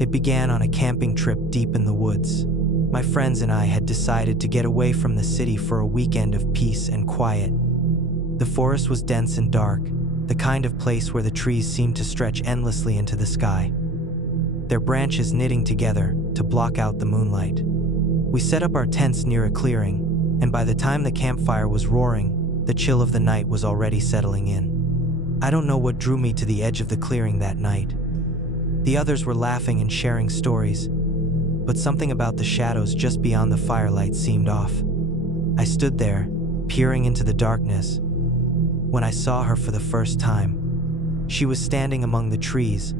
It began on a camping trip deep in the woods. My friends and I had decided to get away from the city for a weekend of peace and quiet. The forest was dense and dark, the kind of place where the trees seemed to stretch endlessly into the sky, their branches knitting together to block out the moonlight. We set up our tents near a clearing, and by the time the campfire was roaring, the chill of the night was already settling in. I don't know what drew me to the edge of the clearing that night. The others were laughing and sharing stories, but something about the shadows just beyond the firelight seemed off. I stood there, peering into the darkness, when I saw her for the first time. She was standing among the trees,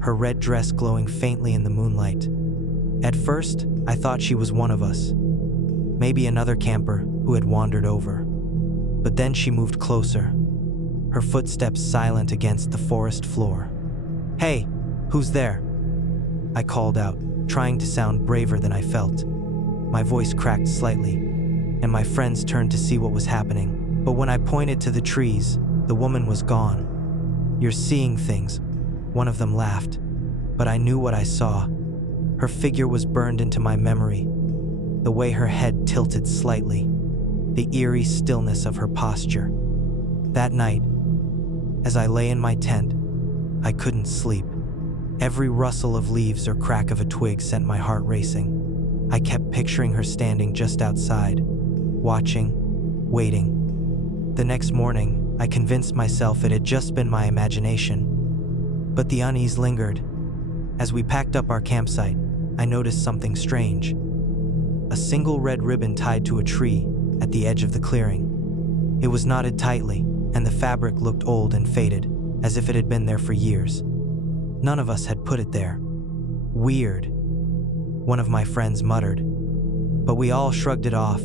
her red dress glowing faintly in the moonlight. At first, I thought she was one of us, maybe another camper who had wandered over. But then she moved closer, her footsteps silent against the forest floor. "Hey, who's there?" I called out, trying to sound braver than I felt. My voice cracked slightly, and my friends turned to see what was happening. But when I pointed to the trees, the woman was gone. "You're seeing things," one of them laughed, but I knew what I saw. Her figure was burned into my memory, the way her head tilted slightly, the eerie stillness of her posture. That night, as I lay in my tent, I couldn't sleep. Every rustle of leaves or crack of a twig sent my heart racing. I kept picturing her standing just outside, watching, waiting. The next morning, I convinced myself it had just been my imagination. But the unease lingered. As we packed up our campsite, I noticed something strange. A single red ribbon tied to a tree at the edge of the clearing. It was knotted tightly, and the fabric looked old and faded, as if it had been there for years. None of us had put it there. "Weird," one of my friends muttered. But we all shrugged it off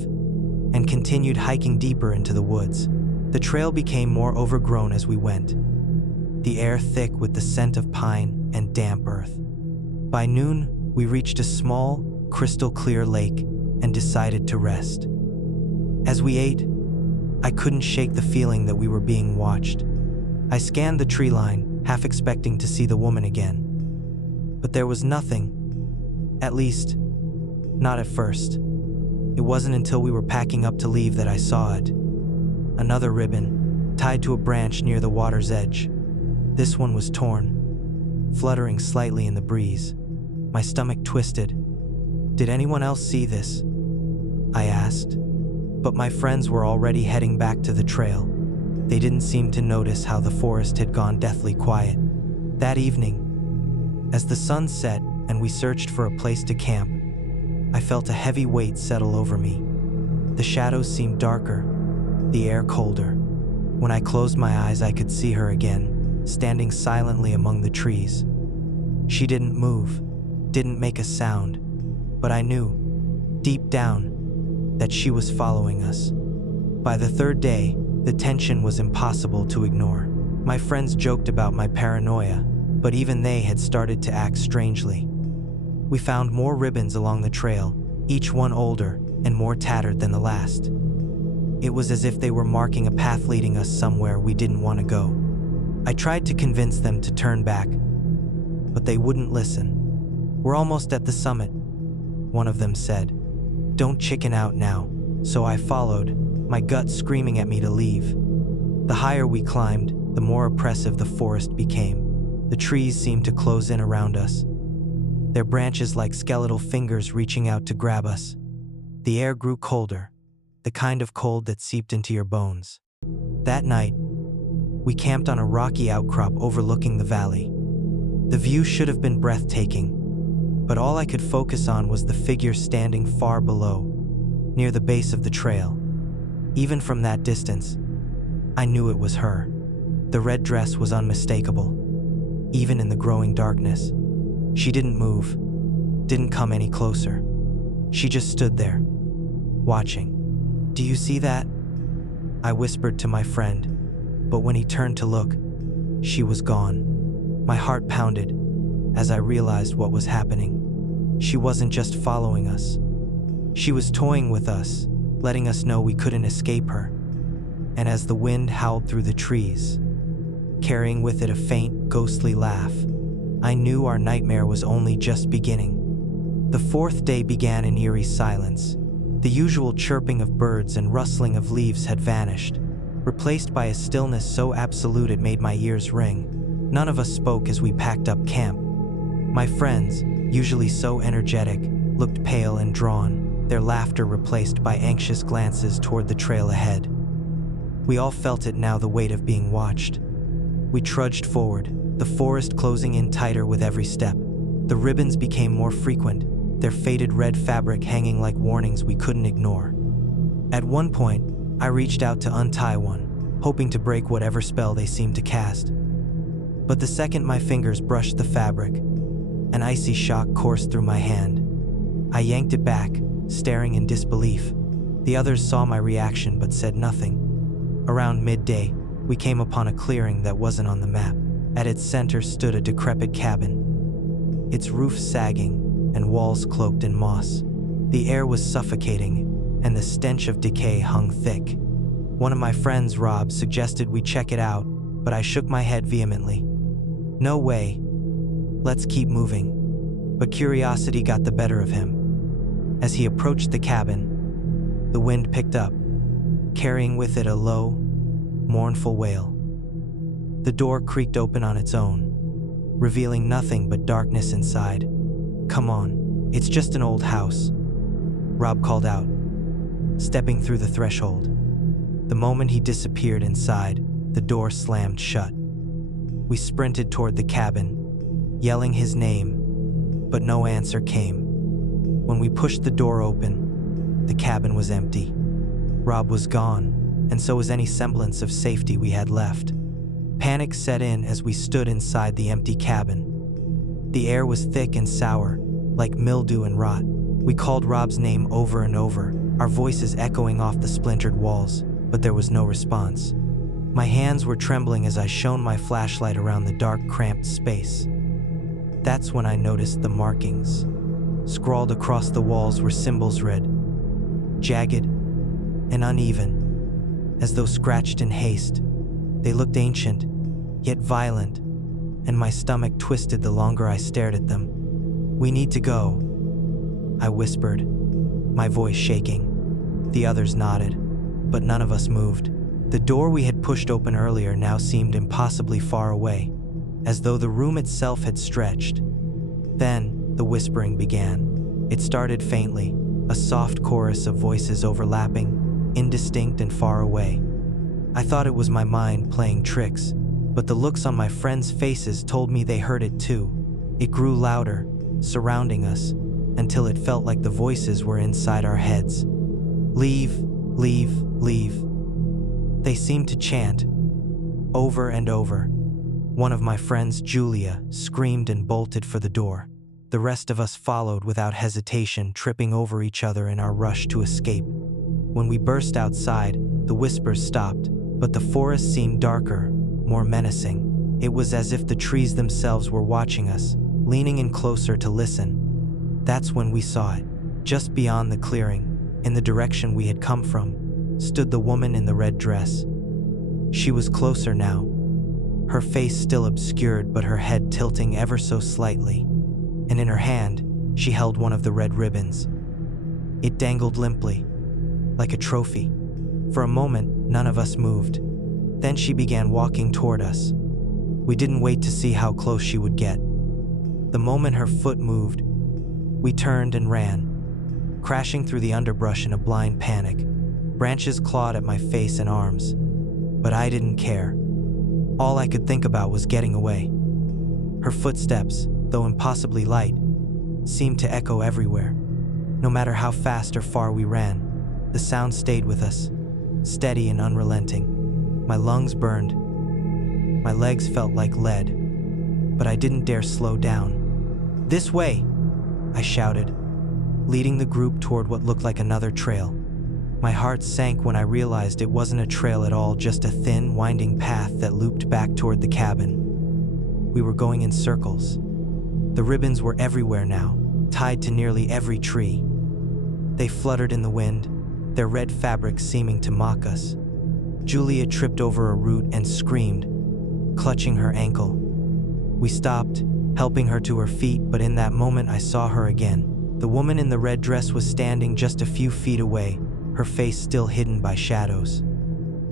and continued hiking deeper into the woods. The trail became more overgrown as we went, the air thick with the scent of pine and damp earth. By noon, we reached a small, crystal-clear lake and decided to rest. As we ate, I couldn't shake the feeling that we were being watched. I scanned the tree line, half expecting to see the woman again. But there was nothing. At least, not at first. It wasn't until we were packing up to leave that I saw it. Another ribbon, tied to a branch near the water's edge. This one was torn, fluttering slightly in the breeze. My stomach twisted. "Did anyone else see this?" I asked. But my friends were already heading back to the trail. They didn't seem to notice how the forest had gone deathly quiet. That evening, as the sun set and we searched for a place to camp, I felt a heavy weight settle over me. The shadows seemed darker, the air colder. When I closed my eyes, I could see her again, standing silently among the trees. She didn't move, didn't make a sound, but I knew, deep down, that she was following us. By the third day, the tension was impossible to ignore. My friends joked about my paranoia, but even they had started to act strangely. We found more ribbons along the trail, each one older and more tattered than the last. It was as if they were marking a path leading us somewhere we didn't want to go. I tried to convince them to turn back, but they wouldn't listen. "We're almost at the summit," one of them said. "Don't chicken out now." So I followed, my gut screaming at me to leave. The higher we climbed, the more oppressive the forest became. The trees seemed to close in around us, their branches like skeletal fingers reaching out to grab us. The air grew colder, the kind of cold that seeped into your bones. That night, we camped on a rocky outcrop overlooking the valley. The view should have been breathtaking, but all I could focus on was the figure standing far below, near the base of the trail. Even from that distance, I knew it was her. The red dress was unmistakable, even in the growing darkness. She didn't move, didn't come any closer. She just stood there, watching. "Do you see that?" I whispered to my friend, but when he turned to look, she was gone. My heart pounded as I realized what was happening. She wasn't just following us. She was toying with us, letting us know we couldn't escape her. And as the wind howled through the trees, carrying with it a faint, ghostly laugh, I knew our nightmare was only just beginning. The fourth day began in eerie silence. The usual chirping of birds and rustling of leaves had vanished, replaced by a stillness so absolute it made my ears ring. None of us spoke as we packed up camp. My friends, usually so energetic, looked pale and drawn, their laughter replaced by anxious glances toward the trail ahead. We all felt it now, the weight of being watched. We trudged forward, the forest closing in tighter with every step. The ribbons became more frequent, their faded red fabric hanging like warnings we couldn't ignore. At one point, I reached out to untie one, hoping to break whatever spell they seemed to cast. But the second my fingers brushed the fabric, an icy shock coursed through my hand. I yanked it back, staring in disbelief. The others saw my reaction but said nothing. Around midday, we came upon a clearing that wasn't on the map. At its center stood a decrepit cabin, its roof sagging and walls cloaked in moss. The air was suffocating, and the stench of decay hung thick. One of my friends, Rob, suggested we check it out, but I shook my head vehemently. No way. Let's keep moving. But curiosity got the better of him. As he approached the cabin, the wind picked up, carrying with it a low, mournful wail. The door creaked open on its own, revealing nothing but darkness inside. "Come on, it's just an old house," Rob called out, stepping through the threshold. The moment he disappeared inside, the door slammed shut. We sprinted toward the cabin, yelling his name, but no answer came. When we pushed the door open, the cabin was empty. Rob was gone, and so was any semblance of safety we had left. Panic set in as we stood inside the empty cabin. The air was thick and sour, like mildew and rot. We called Rob's name over and over, our voices echoing off the splintered walls, but there was no response. My hands were trembling as I shone my flashlight around the dark, cramped space. That's when I noticed the markings. Scrawled across the walls were symbols read, jagged and uneven, as though scratched in haste. They looked ancient, yet violent, and my stomach twisted the longer I stared at them. "We need to go," I whispered, my voice shaking. The others nodded, but none of us moved. The door we had pushed open earlier now seemed impossibly far away, as though the room itself had stretched. Then, the whispering began. It started faintly, a soft chorus of voices overlapping, indistinct and far away. I thought it was my mind playing tricks, but the looks on my friends' faces told me they heard it too. It grew louder, surrounding us, until it felt like the voices were inside our heads. "Leave, leave, leave." They seemed to chant, over and over. One of my friends, Julia, screamed and bolted for the door. The rest of us followed without hesitation, tripping over each other in our rush to escape. When we burst outside, the whispers stopped, but the forest seemed darker, more menacing. It was as if the trees themselves were watching us, leaning in closer to listen. That's when we saw it. Just beyond the clearing, in the direction we had come from, stood the woman in the red dress. She was closer now, her face still obscured but her head tilting ever so slightly, and in her hand, she held one of the red ribbons. It dangled limply, like a trophy. For a moment, none of us moved. Then she began walking toward us. We didn't wait to see how close she would get. The moment her foot moved, we turned and ran, crashing through the underbrush in a blind panic. Branches clawed at my face and arms, but I didn't care. All I could think about was getting away. Her footsteps, though impossibly light, seemed to echo everywhere. No matter how fast or far we ran, the sound stayed with us, steady and unrelenting. My lungs burned. My legs felt like lead, but I didn't dare slow down. "This way!" I shouted, leading the group toward what looked like another trail. My heart sank when I realized it wasn't a trail at all, just a thin, winding path that looped back toward the cabin. We were going in circles. The ribbons were everywhere now, tied to nearly every tree. They fluttered in the wind, their red fabric seeming to mock us. Julia tripped over a root and screamed, clutching her ankle. We stopped, helping her to her feet, but in that moment I saw her again. The woman in the red dress was standing just a few feet away, her face still hidden by shadows.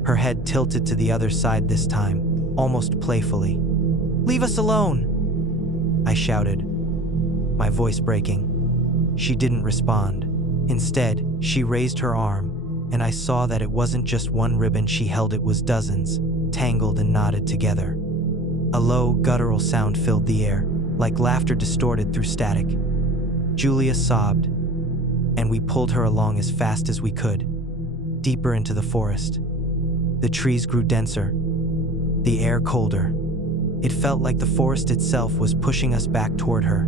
Her head tilted to the other side this time, almost playfully. "Leave us alone!" I shouted, my voice breaking. She didn't respond. Instead, she raised her arm, and I saw that it wasn't just one ribbon she held, it was dozens, tangled and knotted together. A low, guttural sound filled the air, like laughter distorted through static. Julia sobbed, and we pulled her along as fast as we could, deeper into the forest. The trees grew denser, the air colder. It felt like the forest itself was pushing us back toward her,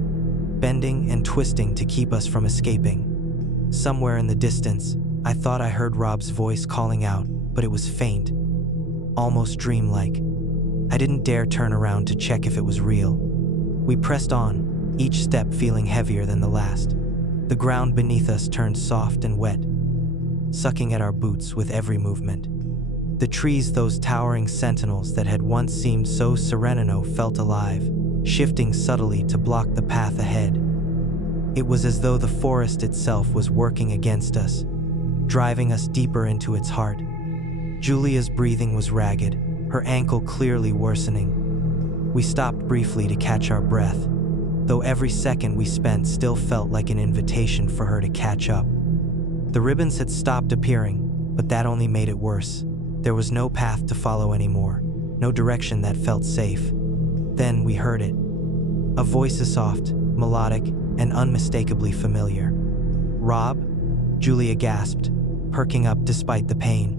bending and twisting to keep us from escaping. Somewhere in the distance, I thought I heard Rob's voice calling out, but it was faint, almost dreamlike. I didn't dare turn around to check if it was real. We pressed on, each step feeling heavier than the last. The ground beneath us turned soft and wet, sucking at our boots with every movement. The trees, those towering sentinels that had once seemed so sereno, felt alive, shifting subtly to block the path ahead. It was as though the forest itself was working against us, driving us deeper into its heart. Julia's breathing was ragged, her ankle clearly worsening. We stopped briefly to catch our breath, though every second we spent still felt like an invitation for her to catch up. The ribbons had stopped appearing, but that only made it worse. There was no path to follow anymore, no direction that felt safe. Then we heard it. A voice, as soft, melodic, and unmistakably familiar. "Rob?" Julia gasped, perking up despite the pain.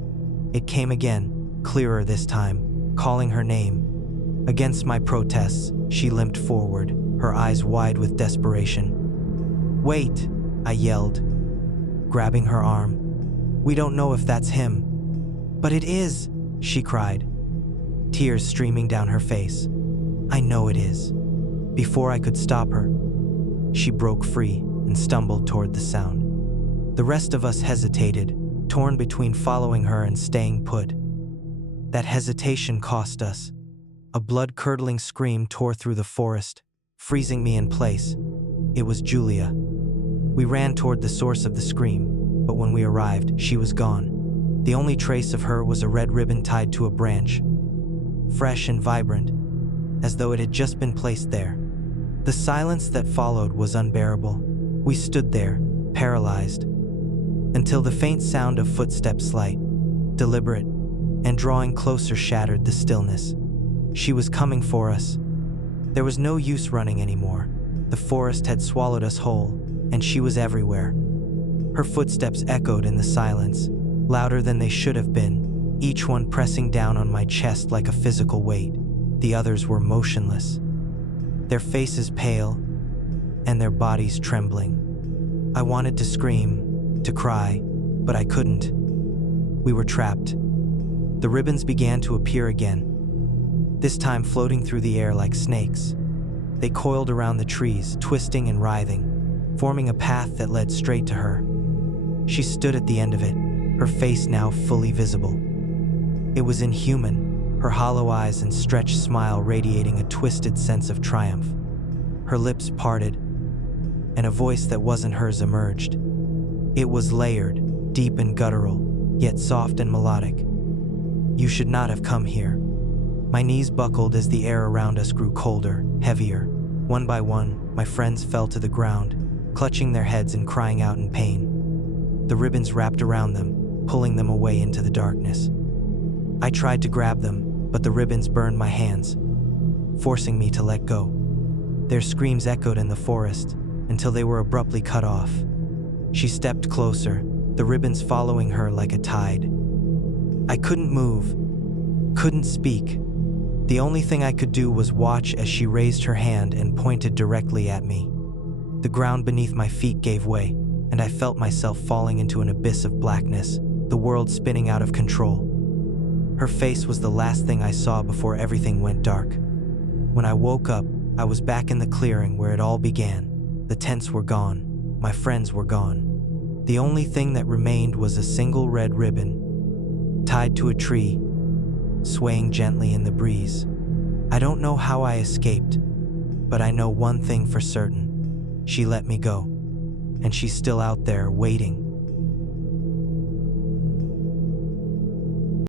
It came again, clearer this time, calling her name. Against my protests, she limped forward, her eyes wide with desperation. "Wait!" I yelled, grabbing her arm. "We don't know if that's him." "But it is!" she cried, tears streaming down her face. "I know it is." Before I could stop her, she broke free and stumbled toward the sound. The rest of us hesitated, torn between following her and staying put. That hesitation cost us. A blood-curdling scream tore through the forest, freezing me in place. It was Julia. We ran toward the source of the scream, but when we arrived, she was gone. The only trace of her was a red ribbon tied to a branch, fresh and vibrant, as though it had just been placed there. The silence that followed was unbearable. We stood there, paralyzed, until the faint sound of footsteps, slight, deliberate, and drawing closer, shattered the stillness. She was coming for us. There was no use running anymore. The forest had swallowed us whole, and she was everywhere. Her footsteps echoed in the silence, louder than they should have been, each one pressing down on my chest like a physical weight. The others were motionless, their faces pale, and their bodies trembling. I wanted to scream, to cry, but I couldn't. We were trapped. The ribbons began to appear again, this time floating through the air like snakes. They coiled around the trees, twisting and writhing, forming a path that led straight to her. She stood at the end of it, her face now fully visible. It was inhuman, her hollow eyes and stretched smile radiating a twisted sense of triumph. Her lips parted, and a voice that wasn't hers emerged. It was layered, deep and guttural, yet soft and melodic. "You should not have come here." My knees buckled as the air around us grew colder, heavier. One by one, my friends fell to the ground, clutching their heads and crying out in pain. The ribbons wrapped around them, pulling them away into the darkness. I tried to grab them, but the ribbons burned my hands, forcing me to let go. Their screams echoed in the forest until they were abruptly cut off. She stepped closer, the ribbons following her like a tide. I couldn't move, couldn't speak. The only thing I could do was watch as she raised her hand and pointed directly at me. The ground beneath my feet gave way, and I felt myself falling into an abyss of blackness, the world spinning out of control. Her face was the last thing I saw before everything went dark. When I woke up, I was back in the clearing where it all began. The tents were gone, my friends were gone. The only thing that remained was a single red ribbon, tied to a tree, swaying gently in the breeze. I don't know how I escaped, But I know one thing for certain. She let me go. And she's still out there waiting,